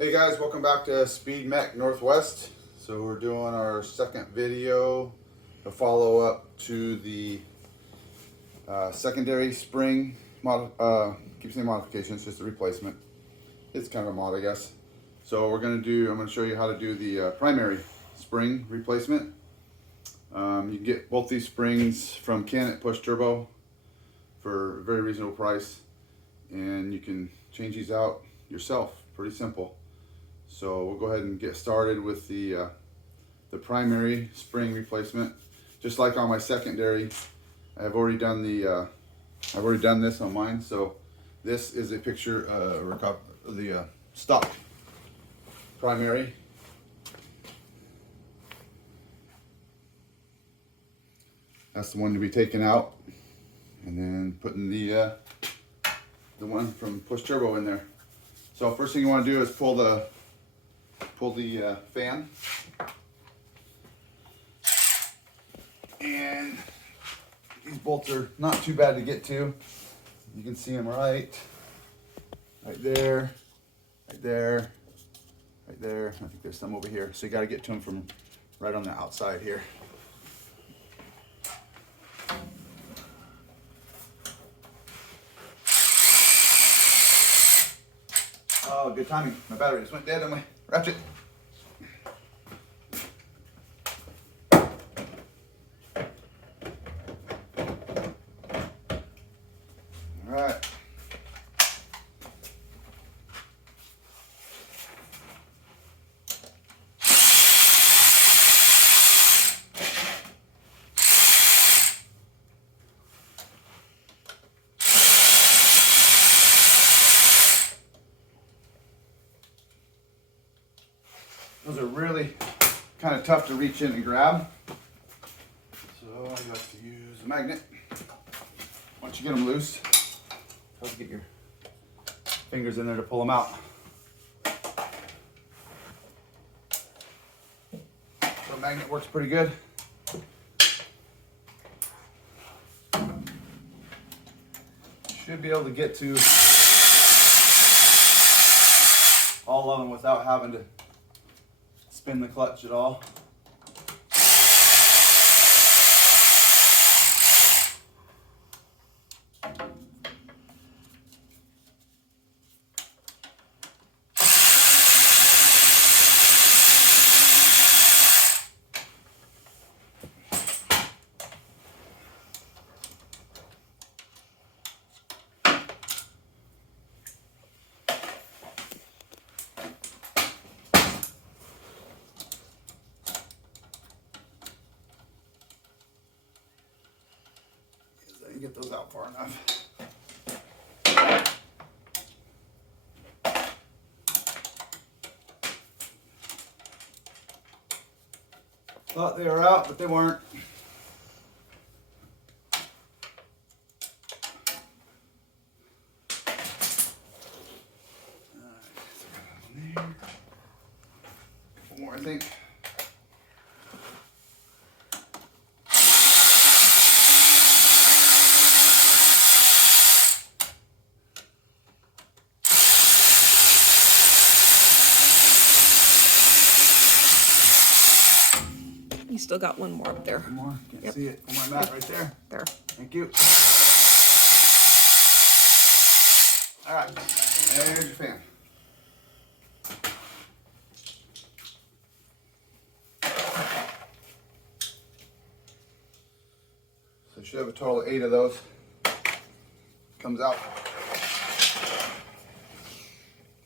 Hey guys, welcome back to Speed Mech Northwest. So we're doing our second video, a follow up to the secondary spring keep saying modification, it's just a replacement. It's kind of a mod, I guess. So I'm going to show you how to do the primary spring replacement. You can get both these springs from Can Push Turbo for a very reasonable price, and you can change these out yourself. Pretty simple. So we'll go ahead and get started with the primary spring replacement. Just like on my secondary, I've already done this on mine. So this is a picture of the stock primary. That's the one to be taken out, and then putting the one from Push Turbo in there. So first thing you want to do is pull the fan, and these bolts are not too bad to get to. You can see them right there, right there, right there. I think there's some over here. So you got to get to them from right on the outside here. Oh, good timing. My battery just went dead on my ratchet. All right. Those are really kind of tough to reach in and grab. So I like to use a magnet. Once you get them loose, try to get your fingers in there to pull them out. So a magnet works pretty good. Should be able to get to all of them without having to spin the clutch at all. Get those out far enough. Thought they were out, but they weren't. Couple more, I think. You still got one more up there. One more. Can't see it. One more mat right there. There. Thank you. All right. There's your fan. So you should have a total of 8 of those. Comes out.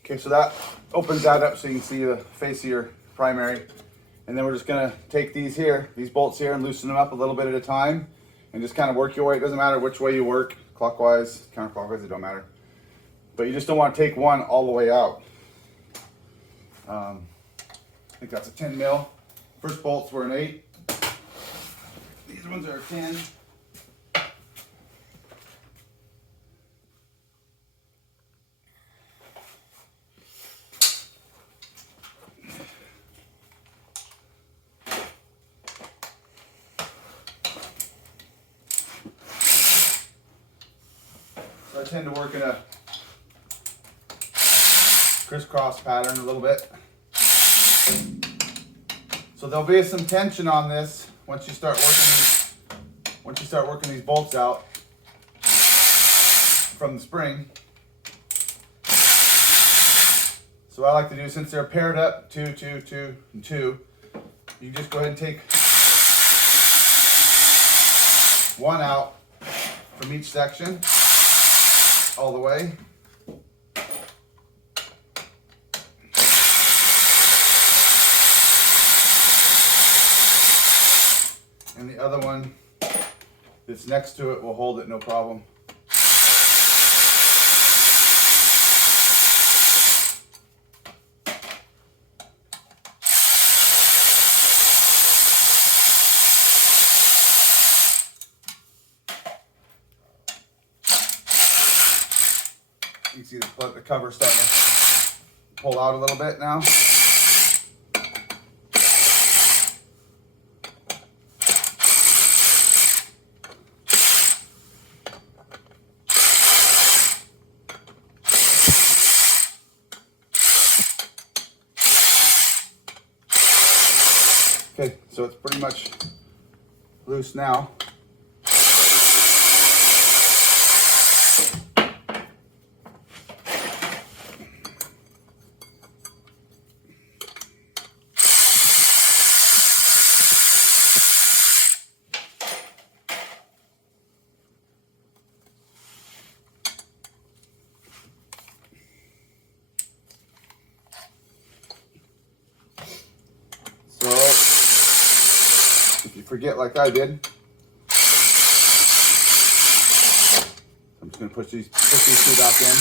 Okay, so that opens that up so you can see the face of your primary. And then we're just gonna take these bolts here, and loosen them up a little bit at a time, and just kind of work your way. It doesn't matter which way you work, clockwise, counterclockwise, it don't matter. But you just don't want to take one all the way out. I think that's a 10 mil. First bolts were an 8. These ones are a 10. So I tend to work in a crisscross pattern a little bit. So there'll be some tension on this once you start working these bolts out from the spring. So what I like to do, since they're paired up, 2, 2, 2, and 2, you just go ahead and take one out from each section all the way. And the other one that's next to it will hold it no problem. You can see the cover starting to pull out a little bit now. Okay, so it's pretty much loose now. So, if you forget like I did, I'm just going to push these two back in.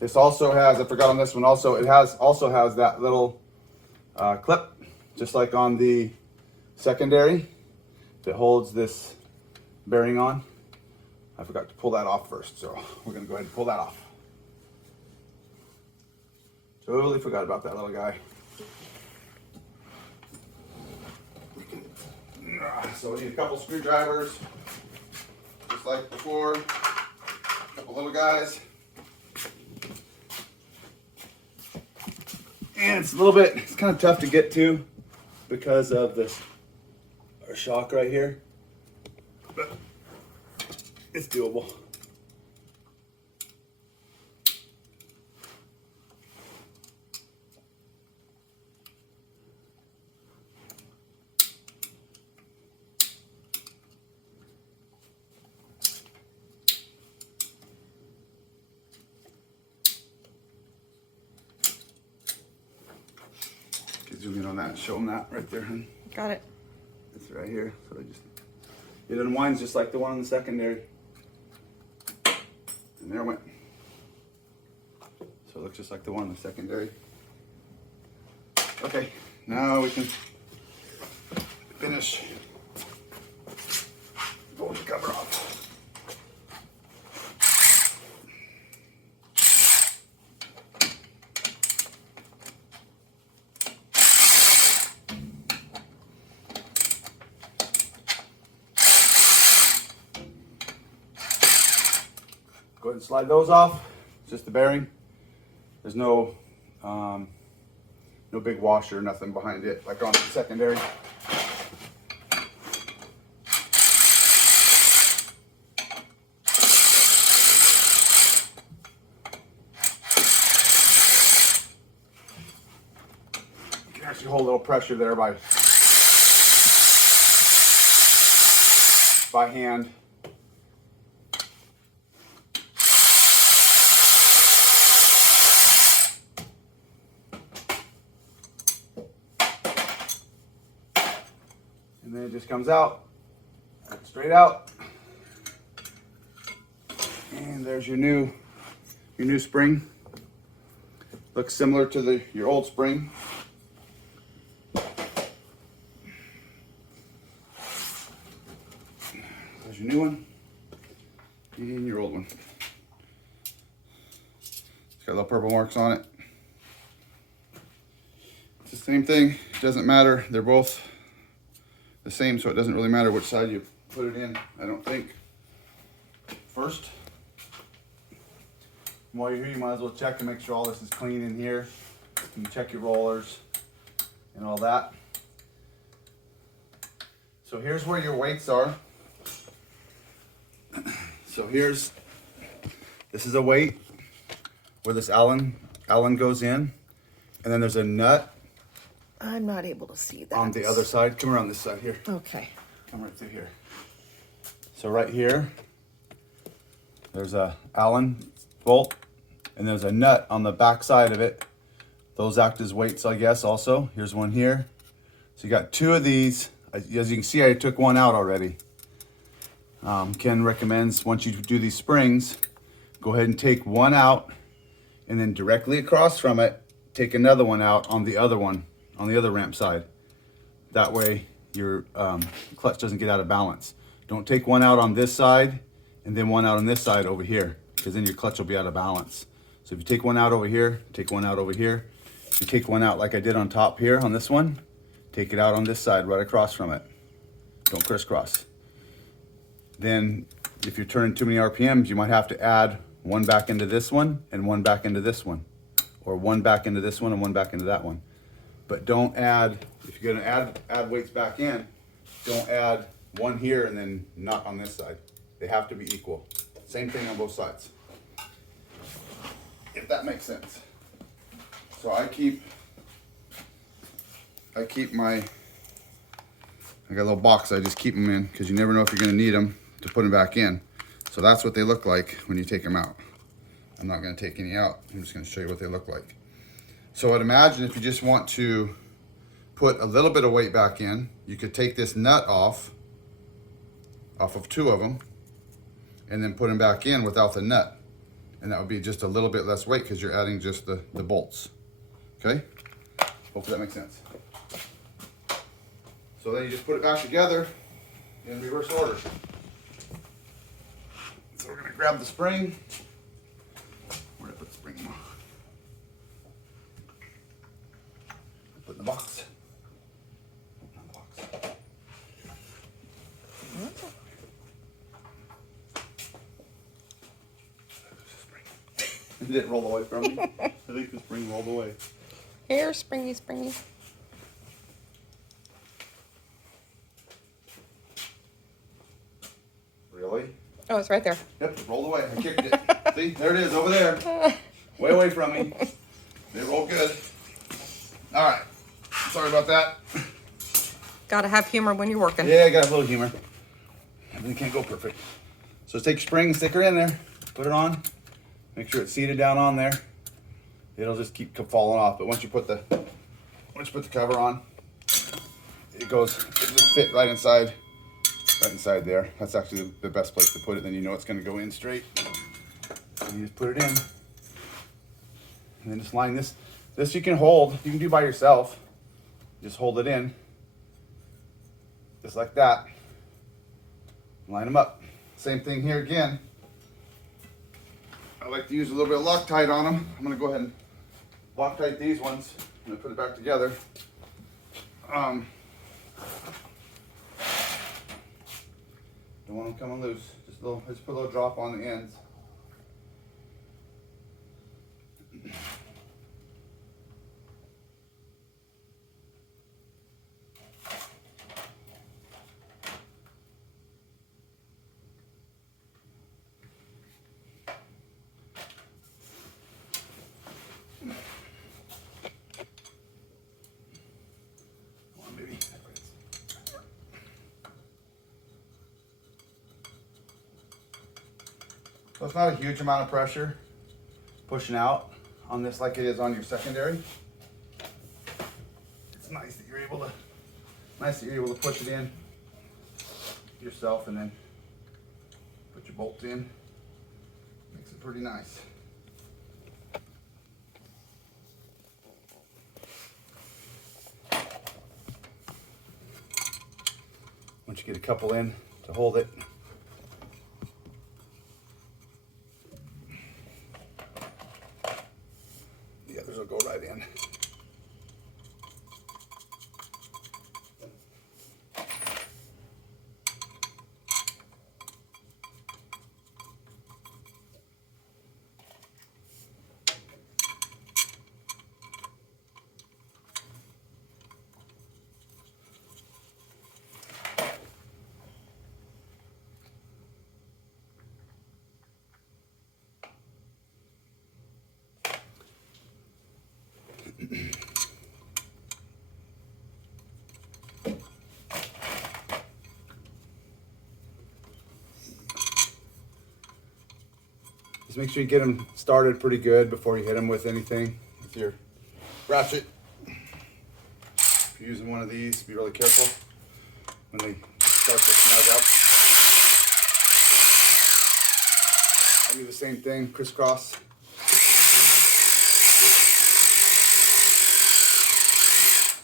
This also has, I forgot on this one also, it also has that little clip, just like on the secondary, that holds this bearing on. I forgot to pull that off first, so we're going to go ahead and pull that off. Totally forgot about that little guy. So we need a couple screwdrivers, just like before. A couple little guys. And it's kind of tough to get to because of this our shock right here, but it's doable. Zoom in on that and show them that right there, hun. Got it. It's right here. So it unwinds just like the one on the secondary. And there it went. So it looks just like the one on the secondary. Okay, now we can finish pulling the cover off. Go ahead and slide those off. It's just the bearing. There's no no big washer or nothing behind it like on the secondary. You can actually hold a little pressure there by hand. And then it just comes out, straight out. And there's your new spring. Looks similar to your old spring. There's your new one and your old one. It's got little purple marks on it. It's the same thing, it doesn't matter. They're both the same, so it doesn't really matter which side you put it in, I don't think. First, while you're here, you might as well check and make sure all this is clean in here. You check your rollers and all that. So here's where your weights are. So this is a weight where this Allen goes in, and then there's a nut I'm not able to see that. on the other side. Come around this side here. Okay. Come right through here. So right here, there's a Allen bolt, and there's a nut on the back side of it. Those act as weights, I guess, also. Here's one here. So you got two of these. As you can see, I took one out already. Ken recommends once you do these springs, go ahead and take one out, and then directly across from it, take another one out on the other one, on the other ramp side. That way your clutch doesn't get out of balance. Don't take one out on this side and then one out on this side over here, because then your clutch will be out of balance. So if you take one out over here, take one out over here. If you take one out like I did on top here on this one, take it out on this side right across from it. Don't crisscross. Then if you're turning too many RPMs, you might have to add one back into this one and one back into this one, or one back into this one and one back into that one. But don't add, if you're gonna add weights back in, don't add one here and then not on this side. They have to be equal. Same thing on both sides. If that makes sense. So I got a little box I just keep them in, because you never know if you're gonna need them to put them back in. So that's what they look like when you take them out. I'm not gonna take any out. I'm just gonna show you what they look like. So I'd imagine if you just want to put a little bit of weight back in, you could take this nut off of two of them, and then put them back in without the nut. And that would be just a little bit less weight because you're adding just the bolts. Okay? Hopefully that makes sense. So then you just put it back together in reverse order. So we're gonna grab the spring. Where did I put the spring? Put in the box. Open on the box. Did it roll away from me? I think the spring rolled away. Here, springy, springy. Really? Oh, it's right there. Yep, it rolled away. I kicked it. See, there it is over there. Way away from me. They roll good. All right. Sorry about that. Gotta have humor when you're working. Yeah, I got a little humor. Everything can't go perfect. So take your spring, stick her in there, put it on. Make sure it's seated down on there. It'll just keep falling off. But once you put the cover on, it just fit right inside there. That's actually the best place to put it. Then you know it's going to go in straight. And you just put it in, and then just line this. This you can hold. You can do by yourself. Just hold it in, just like that. Line them up. Same thing here again. I like to use a little bit of Loctite on them. I'm going to go ahead and Loctite these ones. I'm going to put it back together. Don't want them coming loose. Just put a little drop on the ends. So it's not a huge amount of pressure pushing out on this like it is on your secondary. It's nice that you're able to push it in yourself and then put your bolts in. Makes it pretty nice. Once you get a couple in to hold it, the others will go right in. Just make sure you get them started pretty good before you hit them with anything. With your ratchet. If you're using one of these, be really careful when they start to snug up. I do the same thing, crisscross.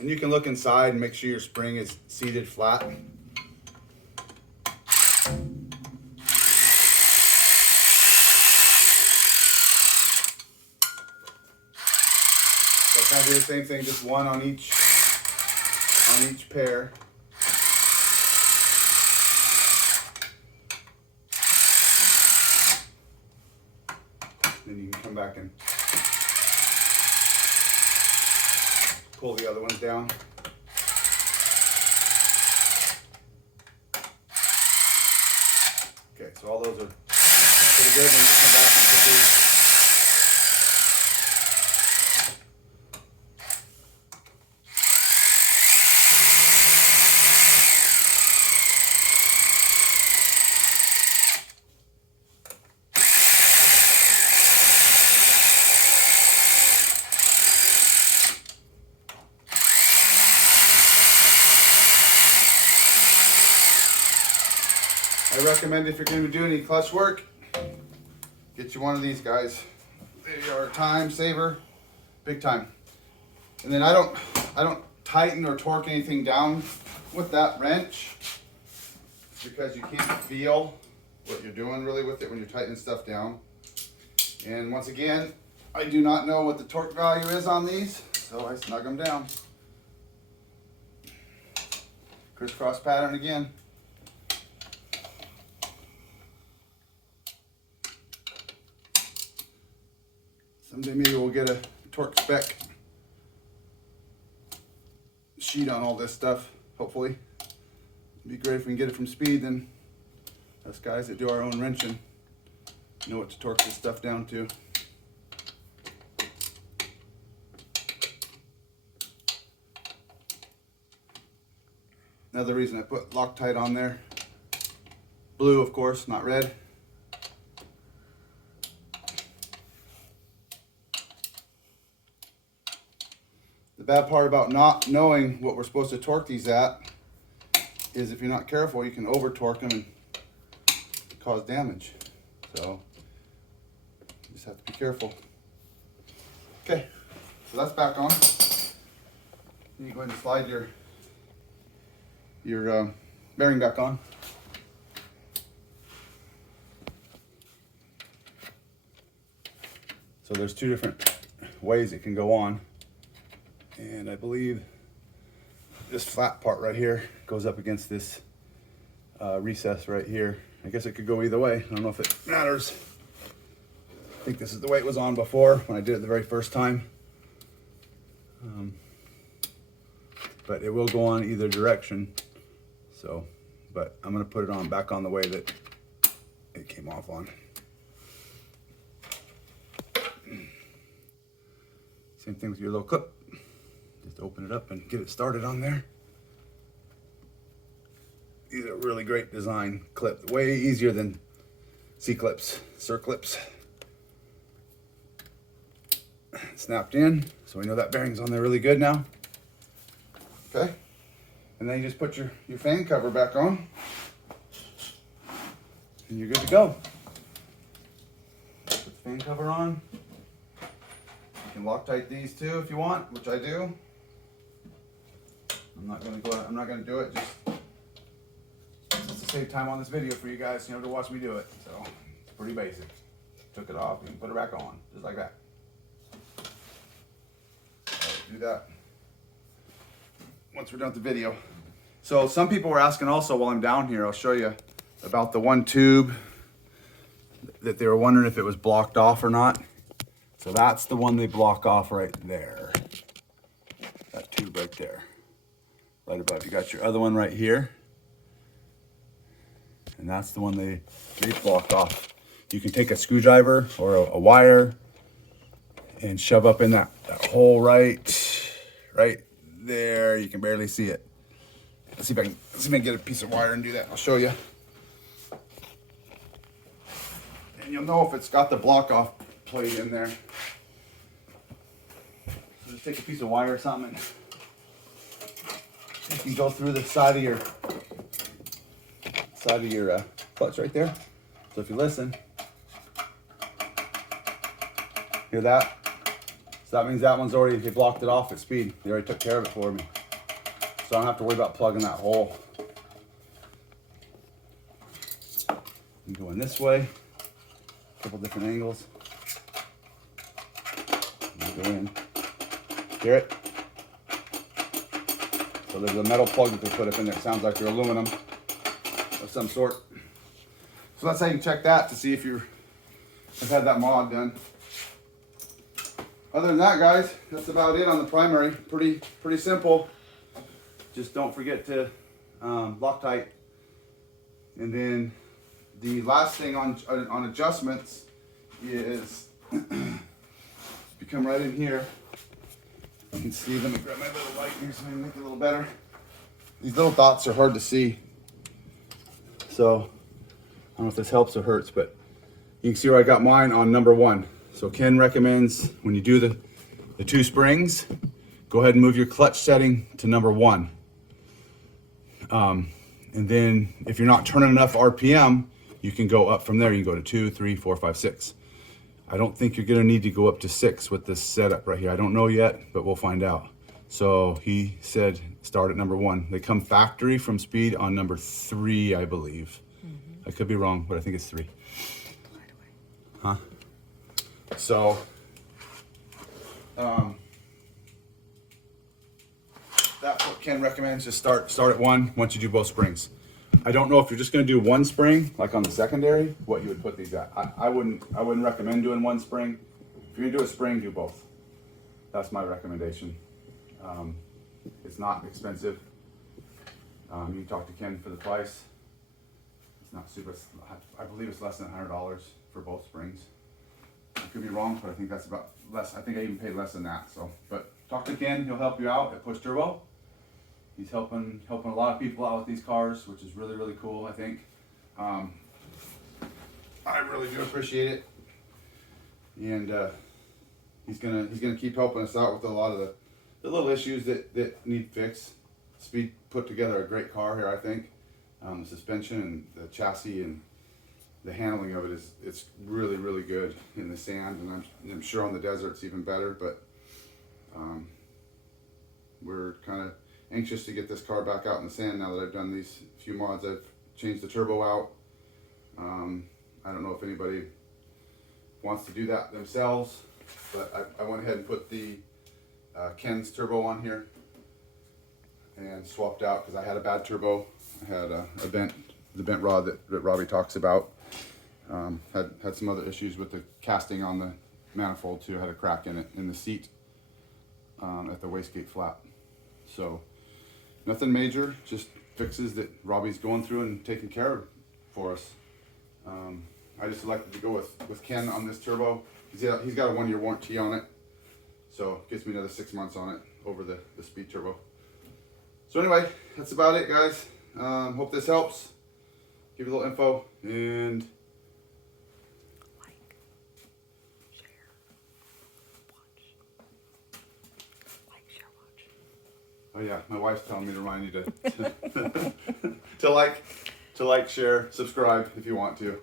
And you can look inside and make sure your spring is seated flat. So kind of do the same thing, just one on each pair. Then you can come back and pull the other ones down. Okay, so all those are pretty good. When you come back and put these. I recommend if you're going to be doing any clutch work, get you one of these guys. They are a time saver, big time. And then I don't tighten or torque anything down with that wrench because you can't feel what you're doing really with it when you're tightening stuff down. And once again, I do not know what the torque value is on these, so I snug them down. Crisscross pattern again. Someday maybe we'll get a torque spec sheet on all this stuff, hopefully. It'd be great if we can get it from Speed, then us guys that do our own wrenching know what to torque this stuff down to. Another reason I put Loctite on there. Blue, of course, not red. The bad part about not knowing what we're supposed to torque these at is if you're not careful, you can over torque them and cause damage. So you just have to be careful. Okay, so that's back on. You can go ahead and slide your bearing back on. So there's two different ways it can go on. And I believe this flat part right here goes up against this recess right here. I guess it could go either way. I don't know if it matters. I think this is the way it was on before when I did it the very first time. But it will go on either direction. So, but I'm gonna put it on back on the way that it came off on. Same thing with your little clip. Just open it up and get it started on there. These are really great design clips, way easier than C-clips, circlips. Snapped in, so we know that bearing's on there really good now. Okay, and then you just put your fan cover back on, and you're good to go. Put the fan cover on. You can Loctite these too if you want, which I do. I'm not gonna do it just to save time on this video for you guys, to watch me do it. So it's pretty basic. Took it off, you can put it back on, just like that. Do that once we're done with the video. So some people were asking also while I'm down here, I'll show you about the one tube that they were wondering if it was blocked off or not. So that's the one they block off right there. That tube right there. Right above. You got your other one right here. And that's the one they block off. You can take a screwdriver or a wire and shove up in that hole right there. You can barely see it. Let's see if I can get a piece of wire and do that. I'll show you. and you'll know if it's got the block off plate in there. So just take a piece of wire or something, and you can go through the side of your clutch right there. So if you listen, hear that? So that means that one's already, they blocked it off at speed. They already took care of it for me. So I don't have to worry about plugging that hole. I'm going this way, a couple different angles. Go in. Hear it? So there's a metal plug that they put up in there. It sounds like they're aluminum of some sort. So that's how you can check that to see if you've had that mod done. Other than that, guys, that's about it on the primary. Pretty simple. Just don't forget to Loctite. And then the last thing on adjustments is if you come right in here, you can see, let me grab my little light here so I can make it a little better. These little dots are hard to see. So I don't know if this helps or hurts, but you can see where I got mine on number 1. So Ken recommends when you do the 2 springs, go ahead and move your clutch setting to number 1. And then if you're not turning enough RPM, you can go up from there. You can go to 2, 3, 4, 5, 6. I don't think you're gonna need to go up to 6 with this setup right here. I don't know yet, but we'll find out. So he said start at number 1. They come factory from speed on number 3, I believe. I could be wrong, but I think it's 3. Huh? So, that's what Ken recommends. Just start at 1 once you do both springs. I don't know if you're just going to do 1 spring, like on the secondary, what you would put these at. I wouldn't recommend doing 1 spring. If you're going to do a spring, do both. That's my recommendation. It's not expensive. You can talk to Ken for the price. It's not super. I believe it's less than $100 for both springs. I could be wrong, but I think that's about less. I think I even paid less than that. So, but talk to Ken. He'll help you out at Push Turbo. He's helping a lot of people out with these cars, which is really cool. I think. I really do appreciate it, and he's gonna keep helping us out with a lot of the little issues that need fixed. Speed put together a great car here, I think. The suspension and the chassis and the handling of it it's really good in the sand, and I'm sure on the desert it's even better. But we're kind of anxious to get this car back out in the sand now that I've done these few mods. I've changed the turbo out. I don't know if anybody wants to do that themselves, but I went ahead and put the Ken's turbo on here and swapped out because I had a bad turbo. I had the bent rod that Robbie talks about. Had some other issues with the casting on the manifold too. I had a crack in it in the seat at the wastegate flap. So nothing major, just fixes that Robbie's going through and taking care of for us. I just elected to go with Ken on this turbo. He's got a 1-year warranty on it, so it gives me another 6 months on it over the speed turbo. So anyway, that's about it, guys. Hope this helps. Give you a little info, and Like, share, watch. Like, share, watch. oh yeah, my wife's telling me to remind you to like, share, subscribe if you want to,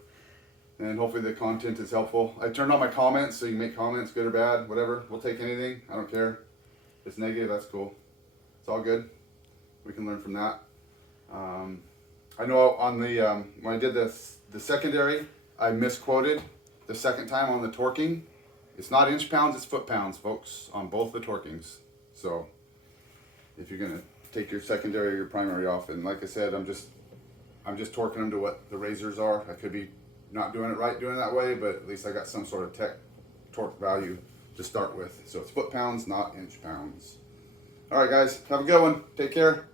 and hopefully the content is helpful. I turned on my comments, so you can make comments, good or bad, whatever. We'll take anything. I don't care. If it's negative, that's cool. It's all good. We can learn from that. I know on the when I did the secondary, I misquoted the second time on the torquing. It's not inch pounds, it's foot pounds, folks, on both the torquings. So if you're gonna take your secondary or your primary off, and like I said, I'm just torquing them to what the razors are. I could be not doing it right, doing it that way, but at least I got some sort of torque value to start with. So it's foot pounds, not inch pounds. All right, guys, have a good one. Take care.